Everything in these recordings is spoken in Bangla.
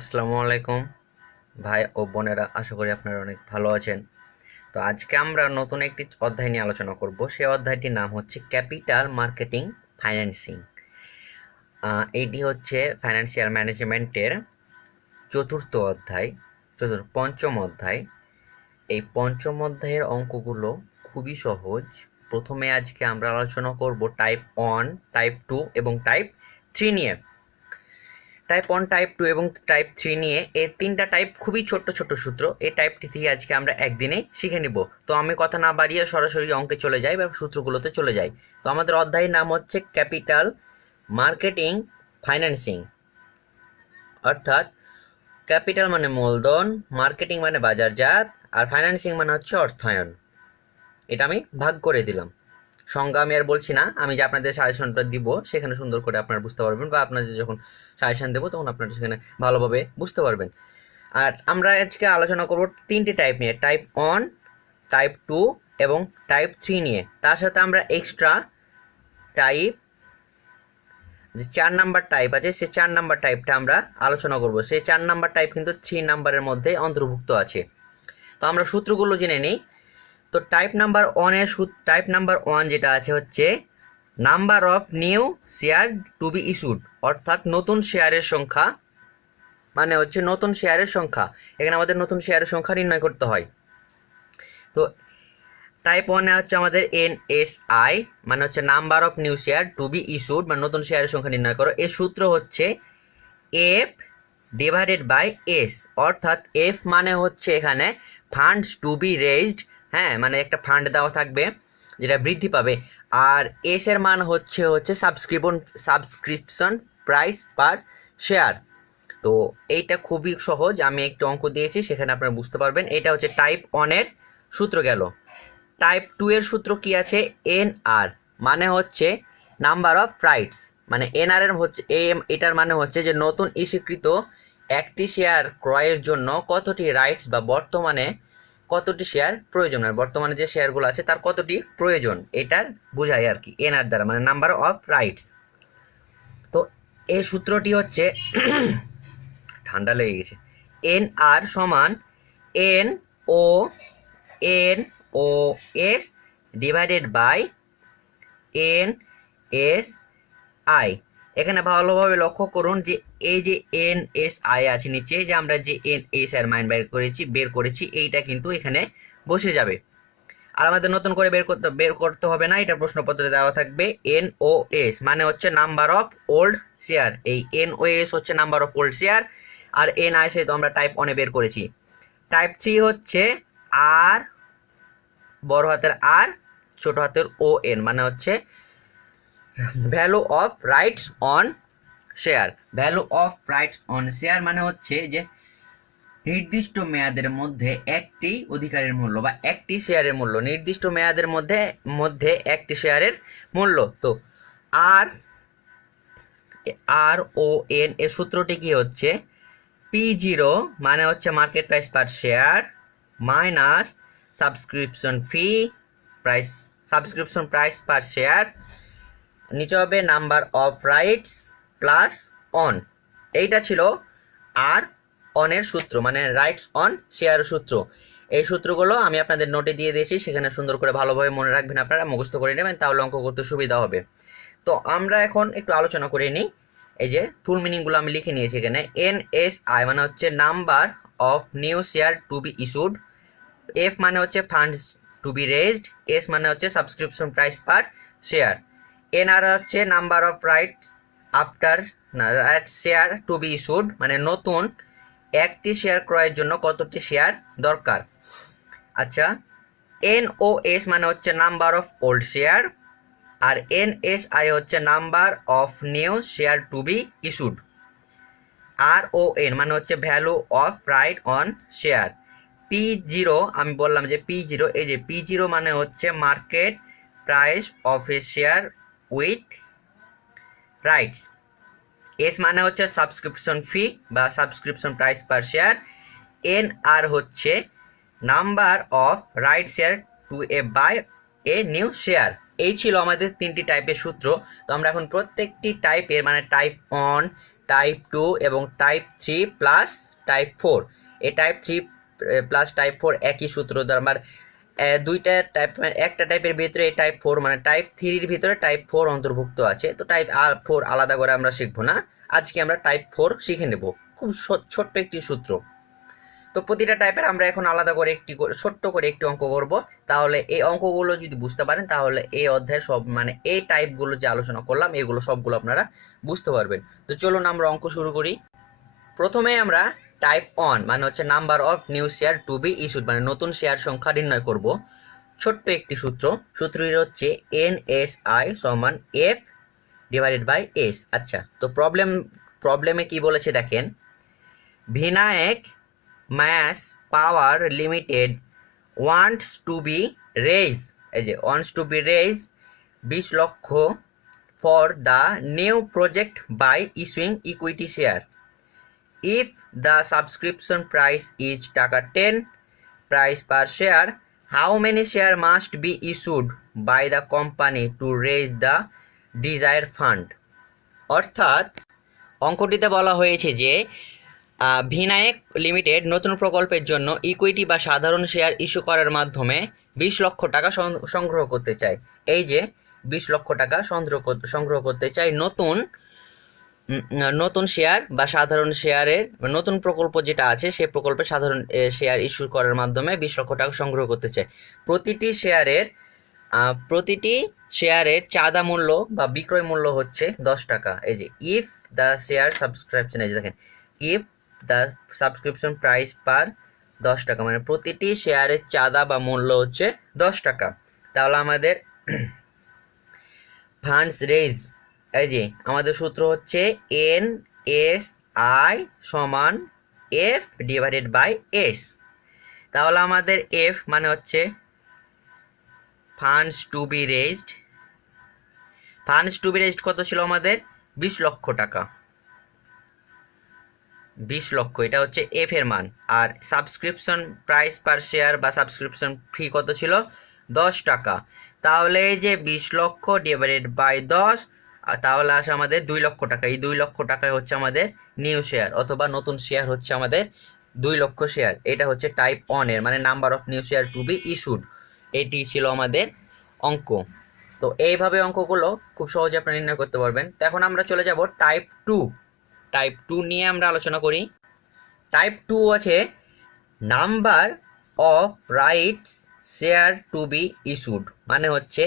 আসসালামু আলাইকুম ভাই ও বোনেরা, আশা করি আপনারা অনেক ভালো আছেন। তো আজকে আমরা নতুন একটি অধ্যায় নিয়ে আলোচনা করব। সেই অধ্যায়টির নাম হচ্ছে ক্যাপিটাল মার্কেটিং ফাইন্যান্সিং। এটি হচ্ছে ফাইন্যান্সিয়াল ম্যানেজমেন্টের চতুর্থ অধ্যায়, পঞ্চম অধ্যায়। এই পঞ্চম অধ্যায়ের অঙ্কগুলো খুবই সহজ। প্রথমে আজকে আমরা আলোচনা করব টাইপ 1, টাইপ 2 এবং টাইপ 3 নিয়ে। টাইপ 1, টাইপ 2 এবং টাইপ 3 নিয়ে এই তিনটা টাইপ খুবই ছোট্ট ছোট্ট সূত্র। এই টাইপটি থেকে আজকে আমরা একদিনে শিখে নিব। তো আমি কথা না বাড়িয়ে সরাসরি অঙ্কে চলে যাই বা সূত্রগুলোতে চলে যাই। তো আমাদের অধ্যায়ের নাম হচ্ছে ক্যাপিটাল মার্কেটিং ফাইন্যান্সিং, অর্থাৎ ক্যাপিটাল মানে মূলধন, মার্কেটিং মানে বাজারজাত, আর ফাইন্যান্সিং মানে হচ্ছে অর্থায়ন। এটা আমি ভাগ করে দিলাম। সংজ্ঞা আমি আর বলছি না, আমি যে আপনাদের সাজেশনটা দিব সেখানে সুন্দর করে আপনারা বুঝতে পারবেন, বা আপনাদের যখন সাজেশন দেবো তখন আপনারা সেখানে ভালোভাবে বুঝতে পারবেন। আর আমরা আজকে আলোচনা করব তিনটি টাইপ নিয়ে, টাইপ 1, টাইপ 2 এবং টাইপ 3 নিয়ে। তার সাথে আমরা এক্সট্রা টাইপ, যে 4 নাম্বার টাইপ আছে, সেই 4 নাম্বার টাইপটা আমরা আলোচনা করব। সেই 4 নাম্বার টাইপ কিন্তু 3 নাম্বারের মধ্যে অন্তর্ভুক্ত আছে। তো আমরা সূত্রগুলো জেনে নিই। তো টাইপ নাম্বার 1 যেটা আছে হচ্ছে number of new share to be issued, অর্থাৎ নতুন শেয়ারের সংখ্যা, মানে হচ্ছে নতুন শেয়ারের সংখ্যা। এখানে আমাদের নতুন শেয়ারের সংখ্যা নির্ণয় করতে হয়। তো টাইপ 1 হচ্ছে আমাদের NSI, মানে হচ্ছে number of new share to be issued, মানে নতুন শেয়ারের সংখ্যা নির্ণয় করো। এর সূত্র হচ্ছে F ডিভাইডেড বাই S, অর্থাৎ F মানে হচ্ছে এখানে ফান্ডস টু বি রেজড, হ্যাঁ, মানে একটা ফান্ড দেওয়া থাকবে যেটা বৃদ্ধি পাবে। আর এস এর মান হচ্ছে সাবস্ক্রিপশন প্রাইস পার শেয়ার। তো এইটা খুবই সহজ, আমি একটু অঙ্ক দিয়েছি, সেখানে আপনারা বুঝতে পারবেন। এটা হচ্ছে টাইপ 1 এর সূত্র গেল। টাইপ 2 এর সূত্র কি আছে? NR, মানে হচ্ছে নাম্বার অফ রাইটস, মানে NR এর হচ্ছে এটার মানে হচ্ছে যে নতুন ইস্যুকৃত একটি শেয়ার ক্রয়ের জন্য কতটি রাইটস বা বর্তমানে কতটি শেয়ার প্রয়োজন, মানে বর্তমানে যে শেয়ারগুলো আছে তার কতটি প্রয়োজন, এটার বোঝায় আর কি NR দ্বারা, মানে নাম্বার অফ রাইটস। তো এই সূত্রটি হচ্ছে ঠান্ডা লেগে গেছে। NR সমান N O N O S divided by NSI। এখানে ভালোভাবে লক্ষ্য করুন যে এই যে NSI আছে নিচে, যে আমরা যে NSI এর মান বের করেছি এইটা কিন্তু এখানে বসে যাবে। আর আমাদের নতুন করে বের করতে হবে না, এটা প্রশ্নপত্রে দেওয়া থাকবে। NOS মানে হচ্ছে নাম্বার অফ ওল্ড শেয়ার, এই NOS হচ্ছে নাম্বার অফ ওল্ড শেয়ার। আর NIC তো আমরা টাইপ 1 বের করেছি। টাইপ 3 হচ্ছে আর, বড় হাতের আর, ছোট হাতের ON, মানে হচ্ছে value of rights on share. Value of rights on share মানে হচ্ছে যে নির্দিষ্ট মেয়াদের মধ্যে একটি অধিকারের মূল্য বা একটি শেয়ারের মূল্য, নির্দিষ্ট মেয়াদের মধ্যে মধ্যে একটি শেয়ারের মূল্য। তো আর আর ও এন এর সূত্রটি কি হচ্ছে? P0 মানে হচ্ছে market price per share minus subscription ফি price, subscription price per share, নিচে হবে number of rights plus one. এইটা ছিল আর অনের সূত্র, মানে রাইটস অন শেয়ার সূত্র। এই সূত্রগুলো আমি আপনাদের নোটে দিয়ে দিয়েছি, সেখানে সুন্দর করে ভালোভাবে মনে রাখবেন, আপনারা মুখস্থ করে নেবেন, তাহলে অঙ্ক করতে সুবিধা হবে। তো আমরা এখন একটু আলোচনা করে নিই। এই যে ফুল মিনিংগুলো আমি লিখে নিয়েছি এখানে। NSI মানে হচ্ছে number of new share to be issued, F মানে হচ্ছে funds two B raised, S মানে হচ্ছে subscription price per share, NR হচ্ছে number of rights after right share to be issued, মানে নতুন একটি শেয়ার ক্রয়ের জন্য কতটি শেয়ার দরকার। আচ্ছা, NOS মানে হচ্ছে নাম্বার অফ ওল্ড শেয়ার, আর NSI হচ্ছে number of new share to be issued. RON মানে হচ্ছে value of right on share. P0 আমি বললাম যে P0, এই যে P0 মানে হচ্ছে market price of a share with rights. S মানে হচ্ছে সাবস্ক্রিপশন ফি বা subscription price per share. NR হচ্ছে number of right share to a buy a new share. এই ছিল আমাদের তিনটি টাইপের সূত্র। তো আমরা এখন প্রত্যেকটি টাইপের, মানে টাইপ 1, টাইপ 2 এবং টাইপ 3 প্লাস টাইপ 4। এই টাইপ 3 প্লাস টাইপ 4 একই সূত্র দ্বারা আমার দুইটা টাইপ, একটা টাইপের ভিতরে এই টাইপ 4 মানে টাইপ 3 এর ভিতরে টাইপ 4 অন্তর্ভুক্ত আছে। তো টাইপ 4 আলাদা করে আমরা শিখবো না, আজকে আমরা টাইপ 4 শিখে নেব। খুব ছোট্ট একটি সূত্র। তো প্রতিটা টাইপের আমরা এখন আলাদা করে ছোট্ট করে একটি অঙ্ক করব। তাহলে এই অঙ্কগুলো যদি বুঝতে পারেন তাহলে এই অধ্যায়ে সব মানে এই টাইপগুলো যে আলোচনা করলাম এগুলো সবগুলো আপনারা বুঝতে পারবেন। তো চলুন আমরা অঙ্ক শুরু করি। প্রথমে আমরা টাইপ 1 মানে হচ্ছে number of new share to be issued মানে নতুন শেয়ার সংখ্যা নির্ণয় করব। ছোট্ট একটি সূত্রটি হচ্ছে NSI সমান F ডিভাইডেড বাই S। আচ্ছা, তো প্রবলেমে কি বলেছে দেখেন, Vinayak mass power limited wants to be raise, এই যে wants to be raise 20 lakh for the new project by issuing equity share. If the subscription price is টাকা 10 price per share, how many share must be issued by the company to raise the desired fund? অর্থাৎ অঙ্কটিতে বলা হয়েছে যে ভিনায়ক লিমিটেড নতুন প্রকল্পের জন্য ইকুইটি বা সাধারণ শেয়ার ইস্যু করার মাধ্যমে 20 লক্ষ টাকা সংগ্রহ করতে চায়। এই যে 20 লক্ষ টাকা সংগ্রহ করতে চায় নতুন শেয়ার বা সাধারণ শেয়ারের নতুন প্রকল্প যেটা আছে সেই প্রকল্পে সাধারণ শেয়ার ইস্যু করার মাধ্যমে 20 লক্ষ টাকা সংগ্রহ করতে চায়। প্রতিটি শেয়ারের চাঁদা মূল্য বা বিক্রয় মূল্য হচ্ছে 10 টাকা। এই যে ইফ দ্য শেয়ার সাবস্ক্রিপশন, এই যে দেখেন ইফ দ্য সাবস্ক্রিপশন প্রাইস পার 10 টাকা মানে প্রতিটি শেয়ারের চাঁদা বা মূল্য হচ্ছে 10 টাকা। তাহলে আমাদের ফান্ডস রেজ, এই যে আমাদের সূত্র হচ্ছে NSI সমান F ডিভাইডেড বাই S। তাহলে আমাদের F মানে হচ্ছে funds two B raised. Funds two B raised কত ছিল আমাদের? 20 লক্ষ টাকা। 20 লক্ষ এটা হচ্ছে F এর মান। আর সাবস্ক্রিপশন প্রাইস পার শেয়ার বা সাবস্ক্রিপশন ফি কত ছিল? 10 টাকা। তাহলে এই যে 20 লক্ষ ডিভাইডেড বাই 10, তাহলে আসে আমাদের 2 লক্ষ টাকা। এই 2 লক্ষ টাকা হচ্ছে আমাদের নিউ শেয়ার অথবা নতুন শেয়ার হচ্ছে আমাদের 2 লক্ষ শেয়ার। এটা হচ্ছে টাইপ 1 এর মানে number of new share to be issued. এটি ছিল আমাদের অঙ্ক। তো এইভাবে অঙ্কগুলো খুব সহজে আপনারা নির্ণয় করতে পারবেন। তো এখন আমরা চলে যাব টাইপ 2। টাইপ 2 নিয়ে আমরা আলোচনা করি। টাইপ 2 আছে number of rights share to be issued মানে হচ্ছে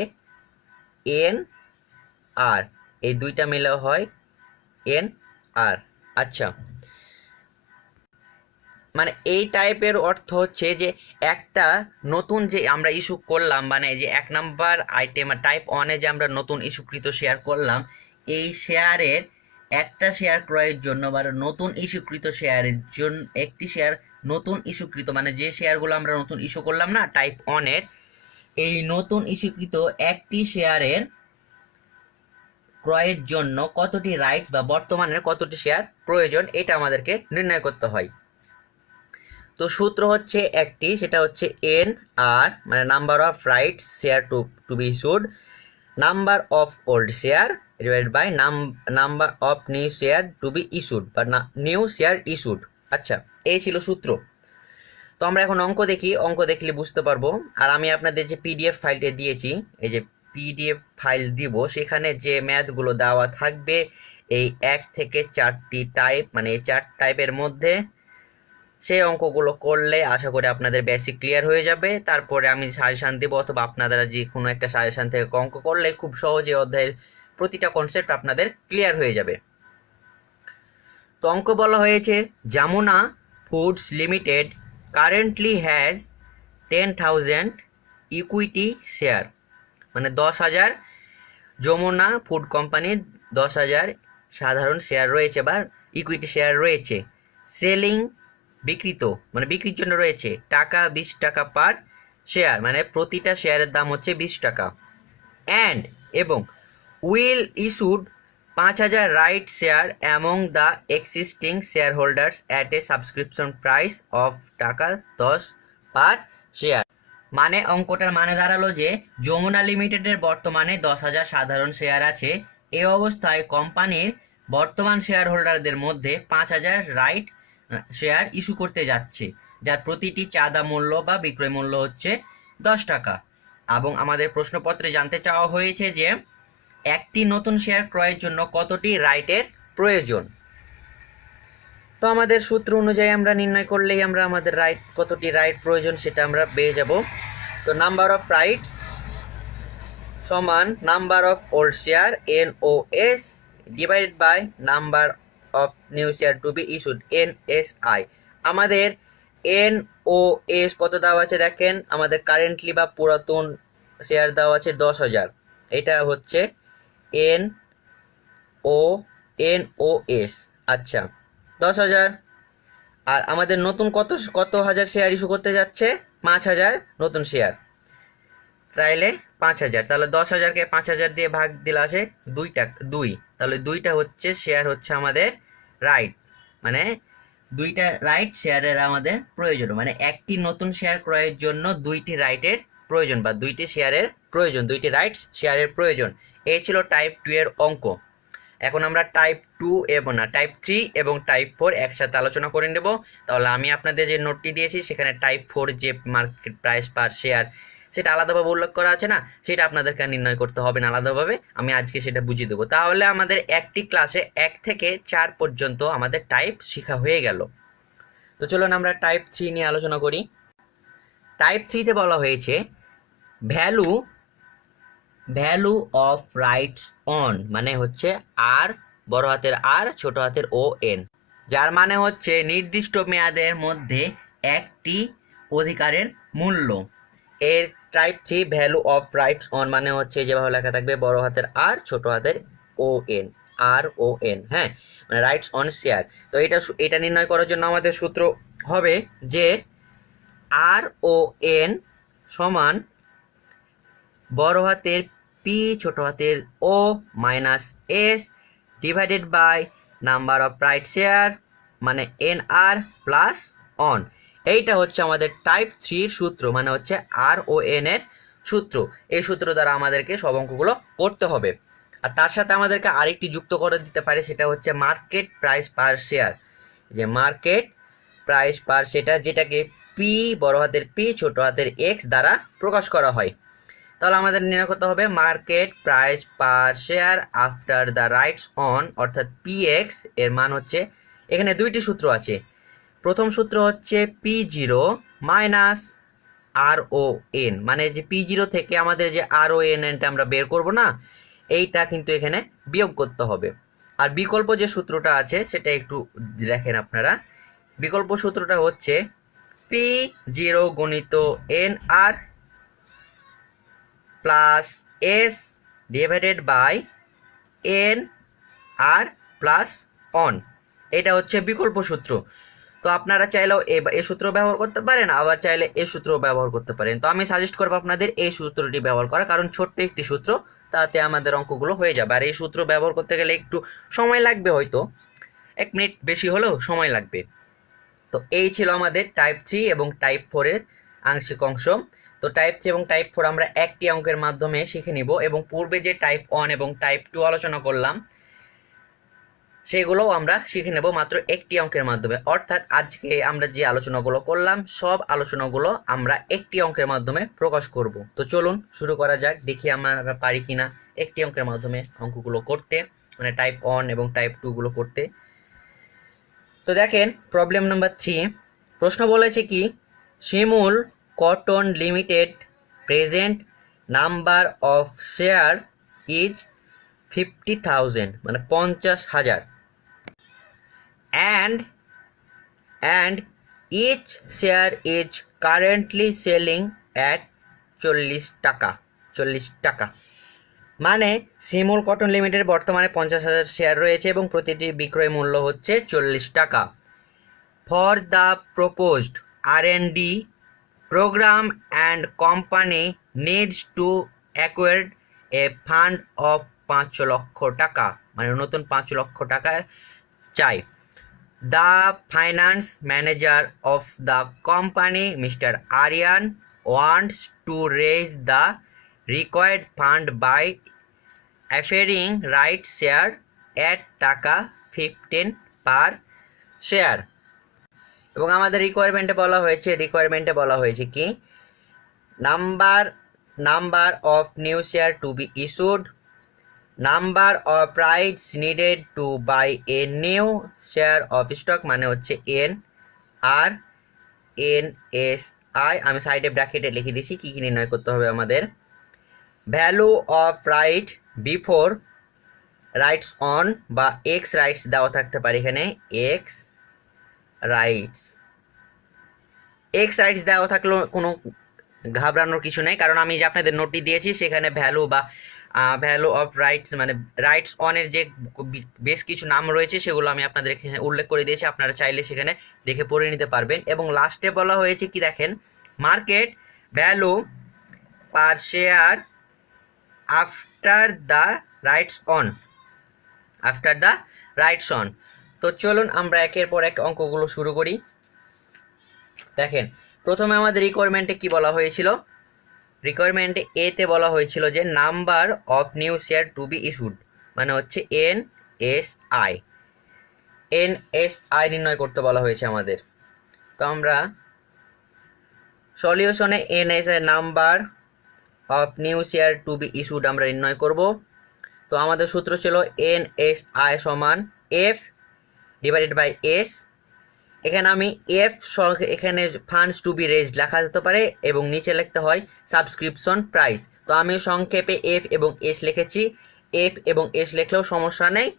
NR, এই দুইটা মিলে হয় NR। আচ্ছা, মানে এই টাইপের অর্থ হচ্ছে যে একটা নতুন যে আমরা ইস্যু করলাম মানে যে 1 নাম্বার আইটেম টাইপ 1 এ যে আমরা নতুন ইস্যুকৃত শেয়ার করলাম, এই শেয়ারের একটা শেয়ার ক্রয়ের জন্য বা নতুন ইস্যুকৃত শেয়ারের জন্য একটি শেয়ার নতুন ইস্যুকৃত মানে যে শেয়ারগুলো আমরা নতুন ইস্যু করলাম না টাইপ 1 এর, এই নতুন ইস্যুকৃত একটি শেয়ারের ক্রয়ের জন্য কতটি রাইটস বা বর্তমানে কতটি শেয়ার প্রয়োজন এটা আমাদেরকে নির্ণয় করতে হয়। তো সূত্র হচ্ছে একটি, সেটা হচ্ছে NR মানে number of rights share to be issued, number of old share divided by number of new share to be issued বা নিউ শেয়ার ইস্যুড। আচ্ছা, এই ছিল সূত্র। তো আমরা এখন অঙ্ক দেখি, অঙ্ক দেখলে বুঝতে পারবো। আর আমি আপনাদের যে PDF ফাইলটা দিয়েছি, এই যে PDF ফাইল দিব, সেখানে যে ম্যাথগুলো দেওয়া থাকবে এই 1 থেকে 4টি টাইপ মানে এই 4 টাইপের মধ্যে, সেই অঙ্কগুলো করলে আশা করি আপনাদের বেসিক ক্লিয়ার হয়ে যাবে। তারপরে আমি সাজেশান দেবো অথবা আপনারা যে কোনো একটা সাজেশান থেকে অঙ্ক করলে খুব সহজে অধ্যায়ের প্রতিটা কনসেপ্ট আপনাদের ক্লিয়ার হয়ে যাবে। তো অঙ্ক বলা হয়েছে Jamuna Foods Limited currently has 10,000 equity share মানে 10,000 যমুনা ফুড কোম্পানির 10,000 সাধারণ শেয়ার রয়েছে বা ইকুইটি শেয়ার রয়েছে। সেলিং বিক্রিত মানে বিক্রির জন্য রয়েছে টাকা 20 টাকা পার শেয়ার মানে প্রতিটা শেয়ারের দাম হচ্ছে 20 টাকা। অ্যান্ড এবং will issued 5,000 right share among the existing share holders at a subscription price of টাকা 10 পার শেয়ার। মানে অঙ্কটার মানে দাঁড়ালো যে যমুনা লিমিটেডের বর্তমানে 10,000 সাধারণ শেয়ার আছে। এই অবস্থায় কোম্পানির বর্তমান শেয়ার হোল্ডারদের মধ্যে 5,000 রাইট শেয়ার ইস্যু করতে যাচ্ছে, যার প্রতিটি চাঁদা মূল্য বা বিক্রয় মূল্য হচ্ছে 10 টাকা। এবং আমাদের প্রশ্নপত্রে জানতে চাওয়া হয়েছে যে একটি নতুন শেয়ার ক্রয়ের জন্য কতটি রাইটের প্রয়োজন। তো আমাদের সূত্র অনুযায়ী আমরা নির্ণয় করলেই আমরা আমাদের রাইট কতটি রাইট প্রয়োজন সেটা আমরা পেয়ে যাব। তো নাম্বার অফ রাইটস সমান number of old share NOS divided by number of new share to be issued NSI। আমাদের NOS কত দেওয়া আছে দেখেন, আমাদের কারেন্টলি বা পুরাতন শেয়ার দেওয়া আছে 10,000, এটা হচ্ছে NOS। আচ্ছা 10,000। আর আমাদের নতুন কত কত হাজার শেয়ার ইস্যু করতে যাচ্ছে, 5,000 নতুন শেয়ার, তাইলে 5,000, তাহলে 10,000কে 5,000 দিয়ে ভাগ দিলে আছে 2, তাহলে 2টা হচ্ছে শেয়ার হচ্ছে আমাদের রাইট, মানে 2টা রাইট শেয়ারের আমাদের প্রয়োজন, মানে একটি নতুন শেয়ার ক্রয়ের জন্য 2টি রাইটের প্রয়োজন বা 2টি শেয়ারের প্রয়োজন, 2টি রাইটস শেয়ারের প্রয়োজন। এই ছিল টাইপ 2 এর অঙ্ক। এখন আমরা টাইপ 2 এবং টাইপ 3 এবং টাইপ 4 একসাথে আলোচনা করে নেব। তাহলে আমি আপনাদের যে নোটটি দিয়েছি সেখানে টাইপ 4 যে মার্কেট প্রাইস পার শেয়ার সেটা আলাদাভাবে উল্লেখ করা আছে না, সেটা আপনাদেরকে নির্ণয় করতে হবে না আলাদাভাবে, আমি আজকে সেটা বুঝিয়ে দেবো। তাহলে আমাদের একটি ক্লাসে 1 থেকে 4 পর্যন্ত আমাদের টাইপ শেখা হয়ে গেল। তো চলুন আমরা টাইপ 3 নিয়ে আলোচনা করি। টাইপ 3 তে বলা হয়েছে ভ্যালু অফ রাইটস অন, মানে হচ্ছে আর, বড় হাতের আর, ছোট হাতের ON, যার মানে হচ্ছে নির্দিষ্ট মেয়াদের মধ্যে একটি অধিকারের মূল্য। এর type 3 value of rights on মানে হচ্ছে যেভাবে লেখা থাকবে বড় হাতের আর, ছোট হাতের ON, RON, হ্যাঁ, মানে রাইটস অন শেয়ার। তো এটা নির্ণয় করার জন্য আমাদের সূত্র হবে যে RON সমান বড় হাতের P ছোট হাতের O minus S divided by number of right share মানে NR প্লাস অন। এইটা হচ্ছে আমাদের টাইপ 3 সূত্র, মানে হচ্ছে RON এর সূত্র। এই সূত্র দ্বারা আমাদেরকে সব অঙ্কগুলো করতে হবে। আর তার সাথে আমাদেরকে আরেকটি যুক্ত করে দিতে পারে, সেটা হচ্ছে মার্কেট প্রাইস পার শেয়ার, যে মার্কেট প্রাইস পার শেয়ার যেটাকে P বড় হাতের P ছোট হাতের X দ্বারা প্রকাশ করা হয়। তাহলে আমাদের নির্ণয় করতে হবে market price per share after the rights on অর্থাৎ PX এর মান হচ্ছে, এখানে 2টি সূত্র আছে। প্রথম সূত্র হচ্ছে P0 মাইনাস RON, মানে যে P0 থেকে আমাদের যে RON-টা আমরা বের করব না, এইটা কিন্তু এখানে বিয়োগ করতে হবে। আর বিকল্প যে সূত্রটা আছে সেটা একটু দেখেন আপনারা। বিকল্প সূত্রটা হচ্ছে P0 গুণিত NR plus S divided by NR plus one, এটা হচ্ছে বিকল্প সূত্র। তো আপনারা চাইলেও এই সূত্র ব্যবহার করতে পারেন, আবার চাইলে এই সূত্র ব্যবহার করতে পারেন। তো আমি সাজেস্ট করবো আপনাদের এই সূত্রটি ব্যবহার করা, কারণ ছোট্ট একটি সূত্র, তাতে আমাদের অঙ্কগুলো হয়ে যাবে। আর এই সূত্র ব্যবহার করতে গেলে একটু সময় লাগবে, হয়তো 1 মিনিট বেশি হলেও সময় লাগবে। তো এই ছিল আমাদের টাইপ 3 এবং টাইপ 4 এর আংশিক অংশ। তো টাইপ 3 এবং টাইপ 4 আমরা একটি অঙ্কের মাধ্যমে শিখে নিব, এবং পূর্বে যে টাইপ 1 এবং টাইপ 2 আলোচনা করলাম সেগুলোও আমরা শিখে নেব মাত্র একটি অঙ্কের মাধ্যমে। অর্থাৎ আজকে আমরা যে আলোচনাগুলো করলাম সব আলোচনাগুলো আমরা একটি অঙ্কের মাধ্যমে প্রকাশ করব। তো চলুন শুরু করা যাক, দেখি আমরা পারি কিনা একটি অঙ্কের মাধ্যমে অঙ্কগুলো করতে, মানে টাইপ 1 এবং টাইপ 2 গুলো করতে। তো দেখেন প্রবলেম নাম্বার 3, প্রশ্ন বলেছে কি Shimul cotton limited present number of share is 50,000, মানে 50,000, and each share is currently selling at 40 টাকা। মানে শিমুল কটন লিমিটেড বর্তমানে 50,000 শেয়ার রয়েছে এবং প্রতিটি বিক্রয় মূল্য হচ্ছে 40 টাকা। For the proposed R&D program and company needs to acquire a fund of 5 লক্ষ টাকা, মানে নতুন 5 লক্ষ টাকা চাই। The finance manager of the company, Mr. Aryan, wants to raise the required fund by offering right share টাকা 15 পার শেয়ার। এবং আমাদের রিকোয়ারমেন্টে বলা হয়েছে কি number of new share to be issued, number of rights needed to buy a new share of stock, মানে হচ্ছে NRNSI, আমি সাইডে ব্র্যাকেটে লিখে দিছি কি কি নির্ণয় করতে হবে আমাদের। Value of right before rights on বা এক্স রাইটস দেওয়া থাকতে পারে, এখানে এক্স রাইটস দেওয়া থাকলেও কোনো ঘাবড়ানোর কিছু নেই, কারণ আমি যে আপনাদের নোটটি দিয়েছি সেখানে ভ্যালু অফ রাইটস মানে রাইটস অনের যে বেশ কিছু নাম রয়েছে সেগুলো আমি আপনাদের এখানে উল্লেখ করে দিয়েছি, আপনারা চাইলে সেখানে দেখে পড়ে নিতে পারবেন। এবং লাস্টে বলা হয়েছে কি দেখেন, market value per share after the rights on. তো চলুন আমরা একের পর এক অঙ্কগুলো শুরু করি। দেখেন, প্রথমে আমাদের রিকোয়ারমেন্টে কি বলা হয়েছিল, রিকোয়ারমেন্টে এতে বলা হয়েছিল যে number of new share to be issued, মানে হচ্ছে এনএসআই নির্ণয় করতে বলা হয়েছে আমাদের। তো আমরা সলিউশনে এনএসআই number of new share to be issued আমরা নির্ণয় করব। তো আমাদের সূত্র ছিল NSI সমান F ডিভাইডেড বাই S। এখানে আমি এখানে ফান্ডস টু বি রেজড লেখা যেতে পারে এবং নিচে লিখতে হয় সাবস্ক্রিপশন প্রাইস। তো আমি সংক্ষেপে F এবং S লিখেছি। F এবং S লিখলেও সমস্যা নেই,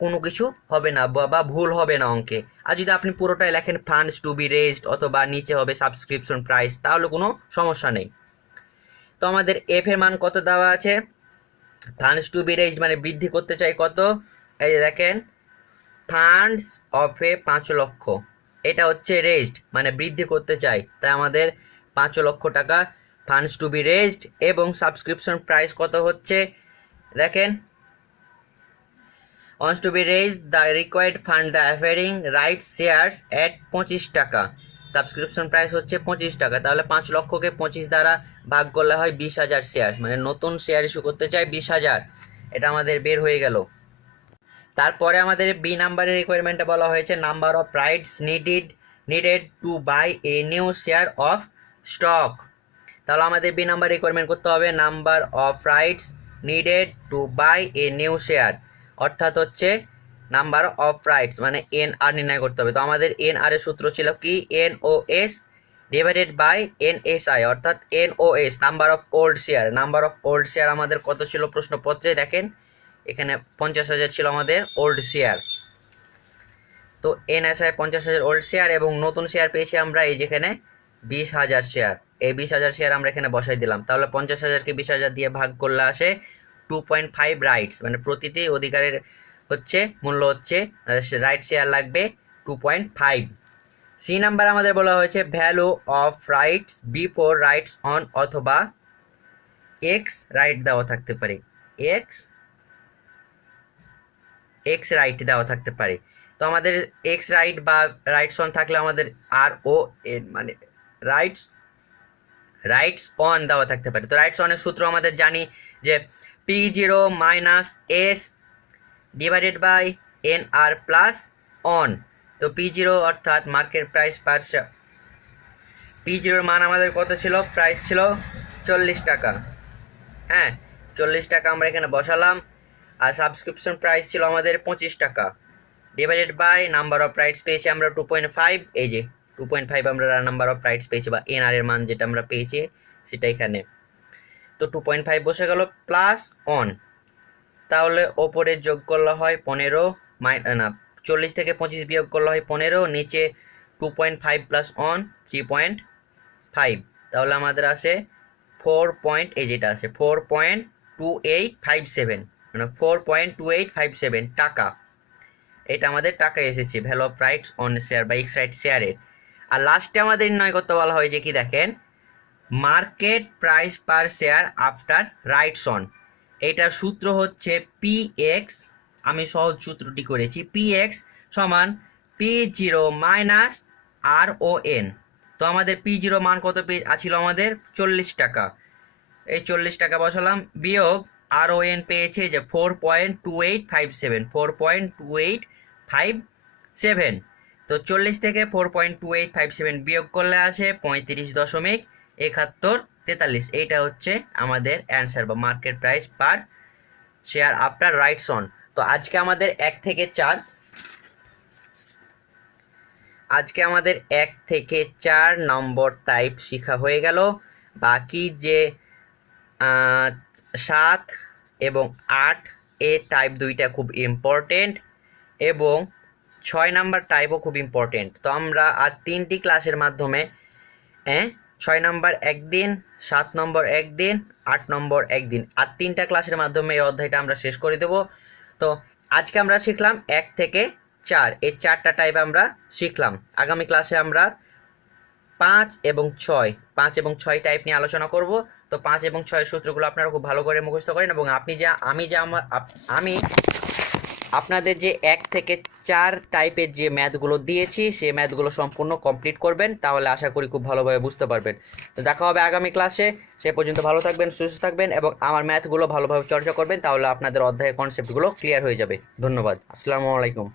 কোনো কিছু হবে না বা ভুল হবে না অঙ্কে। আর যদি আপনি পুরোটাই লেখেন ফান্ডস টু বি রেজড অথবা নিচে হবে সাবস্ক্রিপশন প্রাইস, তাহলে কোনো সমস্যা নেই। তো আমাদের F এর মান কত দেওয়া আছে, ফান্ডস টু বি রেজড মানে বৃদ্ধি করতে চাই কত, এই যে দেখেন ফান্ডস অফ 5 লক্ষ, এটা হচ্ছে রেজড মানে বৃদ্ধি করতে চাই, তাই আমাদের 5 লক্ষ টাকা ফান্ডস টু বি রেজড। এবং সাবস্ক্রিপশন প্রাইস কত হচ্ছে দেখেন, wants to be raised the required fund the offering rights shares at 25 টাকা, সাবস্ক্রিপশন প্রাইস হচ্ছে 25 টাকা। তাহলে 5 লক্ষকে 25 দ্বারা ভাগ করলে হয় 20,000 শেয়ার, মানে নতুন শেয়ার ইস্যু করতে চাই 20,000, এটা আমাদের বের হয়ে গেল। তারপরে আমাদের বি নাম্বারের রিকোয়ারমেন্টে বলা হয়েছে number of rights needed to buy a new share of stock. তাহলে আমাদের বি নাম্বার রিকোয়ারমেন্ট করতে হবে number of rights needed to buy a new share, অর্থাৎ হচ্ছে নাম্বার অফ রাইটস মানে NR নির্ণয় করতে হবে। তো আমাদের NR এর সূত্র ছিল কি NOS ডিভাইডেড বাই NSI, অর্থাৎ NOS number of old share আমাদের কত ছিল প্রশ্নপত্রে দেখেন, এখানে 50,000 ছিল আমাদের ওল্ড শেয়ার। তো NSI 50,000 ওল্ড শেয়ার এবং নতুন শেয়ার পেয়েছি আমরা এই যেখানে 20,000 শেয়ার, এই 20,000 শেয়ার আমরা এখানে বসাই দিলাম। তাহলে 50,000কে 20,000 দিয়ে ভাগ করলে আসে 2.5 রাইটস, মানে প্রতিটি অধিকারের হচ্ছে মূল্য হচ্ছে রাইট শেয়ার লাগবে 2.5। সি নাম্বার আমাদের বলা হয়েছে value of rights before rights on অথবা এক্স রাইট দেওয়া থাকতে পারে, এক্স রাইট দেওয়া থাকতে পারে। তো আমাদের এক্স রাইট বা রাইটস অন থাকলে আমাদের RON মানে রাইটস অন দেওয়া থাকতে পারে। তো রাইটস অনের সূত্র আমাদের জানি যে P0 minus S divided by NR plus one. তো P0 অর্থাৎ market price per share, P0 মান আমাদের কত ছিল, প্রাইস ছিল 40 টাকা, হ্যাঁ 40 টাকা আমরা এখানে বসালাম। আর সাবস্ক্রিপশন প্রাইস ছিল আমাদের 25 টাকা divided by number of rights পেয়েছি আমরা 2.5, এই যে 2.5 আমরা নাম্বার অফ রাইটস পেয়েছি বা NR এর মান যেটা আমরা পেয়েছি সেটা এখানে। তো 2.5 বসে গেল প্লাস অন, তাহলে ওপরে যোগ করলে হয় 15 না 40 থেকে 25 বিয়োগ করলে হয় 15, নিচে 2.5 প্লাস অন 3.5, তাহলে আমাদের আসে 4. এই যেটা আছে 4.2857 মানে 4.2857 টাকা, এটা আমাদের টাকা এসেছে value of rights on share বা এক্স রাইট শেয়ারের। আর লাস্টে আমাদের নির্ণয় করতে বলা হয়েছে কি দেখেন market price per share after rights on, এটার সূত্র হচ্ছে PX, আমি সহজ সূত্রটি করেছি PX সমান P0 মাইনাস RON। তো আমাদের P0 মান কত ছিল আমাদের 40 টাকা, এই 40 টাকা বসালাম বিয়োগ RON পেয়েছে যে 4.2857, 4.2857। তো 40 থেকে 4.2857 বিয়োগ করলে আসে 35.7143। এইটা হচ্ছে আমাদের অ্যান্সার বা market price per share after rights on. তো আজকে আমাদের 1 থেকে 4 নম্বর টাইপ শেখা হয়ে গেল। বাকি যে 7 এবং 8 এ টাইপ দুইটা খুব ইম্পর্টেন্ট এবং 6 নাম্বার টাইপও খুব ইম্পর্টেন্ট। তো আমরা আর 3টি ক্লাসের মাধ্যমে 6 নম্বর একদিন, 7 নম্বর একদিন, 8 নম্বর একদিন, আর 3টা ক্লাসের মাধ্যমে এই অধ্যায়টা আমরা শেষ করে দেব। তো আজকে আমরা শিখলাম 1 থেকে 4, এই 4টা টাইপ আমরা শিখলাম। আগামী ক্লাসে আমরা 5 এবং 6 টাইপ নিয়ে আলোচনা করব। তো 5 এবং 6 সূত্রগুলো আপনারা খুব ভালো করে মুখস্থ করেন এবং আমি আপনাদের যে 1 থেকে 4 টাইপের যে ম্যাথগুলো দিয়েছি সেই ম্যাথগুলো সম্পূর্ণ কমপ্লিট করবেন, তাহলে আশা করি খুব ভালোভাবে বুঝতে পারবেন। তো দেখা হবে আগামী ক্লাসে। সে পর্যন্ত ভালো থাকবেন, সুস্থ থাকবেন এবং আমার ম্যাথগুলো ভালোভাবে চর্চা করবেন, তাহলে আপনাদের অধ্যায়ের কনসেপ্টগুলো ক্লিয়ার হয়ে যাবে। ধন্যবাদ। আসসালামু আলাইকুম।